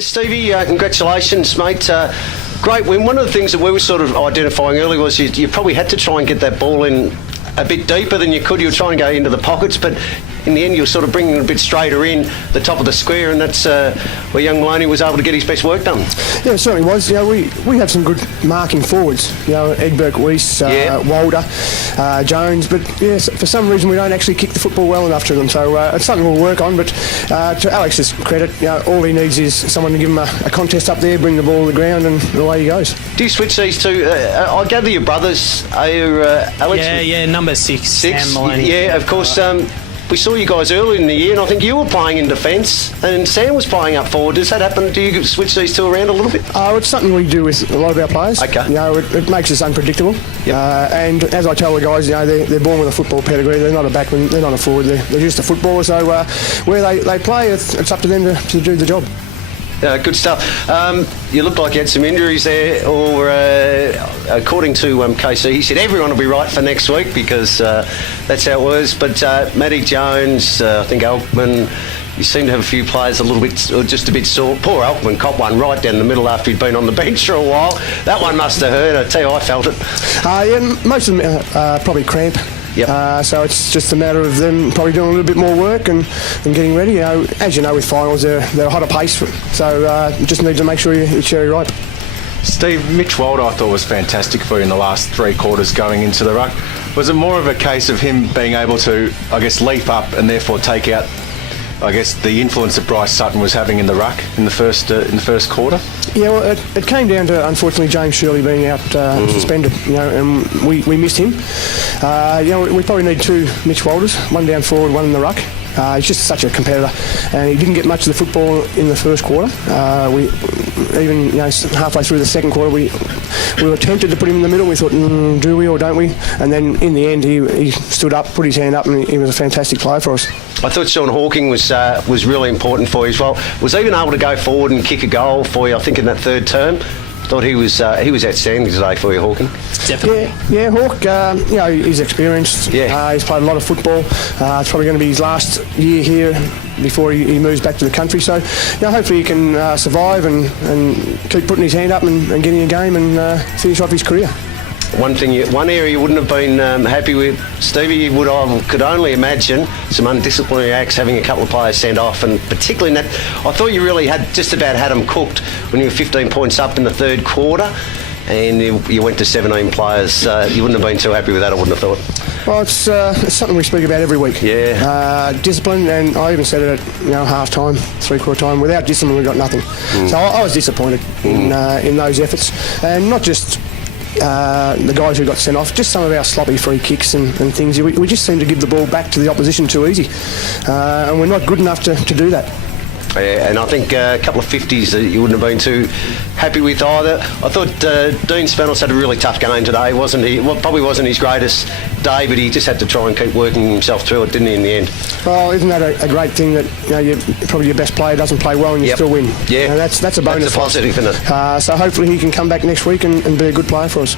Stevie, congratulations, mate. Great win. One of the things that we were sort of identifying early was you probably had to try and get that ball in a bit deeper than you could. You were trying to go into the pockets, but in the end you were sort of bringing it a bit straighter in the top of the square, and that's where young Maloney was able to get his best work done. Yeah, it certainly was. We have some good marking forwards. Egberg, Weiss, Walder, Jones, but yes, for some reason we don't actually kick the football well enough to them. So it's something we'll work on. But to Alex's credit, all he needs is someone to give him a contest up there, bring the ball to the ground, and away he goes. Do you switch these two? I gather your brothers are Alex. Yeah, number six. Sam Maloney. Yeah, of course. We saw you guys earlier in the year, and I think you were playing in defence, and Sam was playing up forward. Does that happen? Do you switch these two around a little bit? It's something we do with a lot of our players. Okay. It makes us unpredictable. Yep. And as I tell the guys, they're born with a football pedigree. They're not a backman. They're not a forward. They're just a footballer. So where they play, it's up to them to do the job. Good stuff. You looked like you had some injuries there, or according to KC, he said everyone will be right for next week because that's how it was. But Matty Jones, I think Alkman, you seem to have a few players a little bit, or just a bit sore. Poor Alkman caught one right down the middle after he'd been on the bench for a while. That one must have hurt. I tell you, I felt it. Most of them probably cramp. Yep. So it's just a matter of them probably doing a little bit more work and getting ready. As you know, with finals, they're a hotter pace, so you just need to make sure you're cherry ripe. Steve, Mitch Walder I thought was fantastic for you in the last 3 quarters going into the ruck. Was it more of a case of him being able to, leap up and therefore take out, the influence that Bryce Sutton was having in the ruck in the first quarter? Yeah, well, it came down to, unfortunately, James Shirley being out suspended, and we missed him. We probably need 2 Mitch Walders, one down forward, one in the ruck. He's just such a competitor, and he didn't get much of the football in the first quarter. Halfway through the second quarter, we were tempted to put him in the middle. We thought, do we or don't we? And then in the end, he stood up, put his hand up, and he was a fantastic player for us. I thought Sean Hawking was really important for you as well. Was even able to go forward and kick a goal for you, I think, in that third term. Thought he was outstanding today for you, Hawking. Definitely. Yeah, Hawk. He's experienced. Yeah. He's played a lot of football. It's probably going to be his last year here before he moves back to the country. So, hopefully he can survive and keep putting his hand up and getting a game and finish off his career. One area you wouldn't have been happy with, Stevie, could only imagine some undisciplinary acts, having a couple of players sent off, and particularly in that, I thought you really had just about had them cooked when you were 15 points up in the third quarter, and you went to 17 players. You wouldn't have been too happy with that, I wouldn't have thought. Well, it's something we speak about every week. Yeah. Discipline, and I even said it at half time, 3/4 time. Without discipline, we've got nothing. So I was disappointed in those efforts, and not just the guys who got sent off, just some of our sloppy free kicks and things. We just seem to give the ball back to the opposition too easy, and we're not good enough to do that. Yeah, and I think a couple of 50s that you wouldn't have been too happy with either. I thought Dean Spanos had a really tough game today, wasn't he? Well, probably wasn't his greatest day, but he just had to try and keep working himself through it, didn't he, in the end? Well, isn't that a great thing that probably your best player doesn't play well and you still win? Yeah, that's a bonus. That's a positive, isn't it? So hopefully he can come back next week and be a good player for us.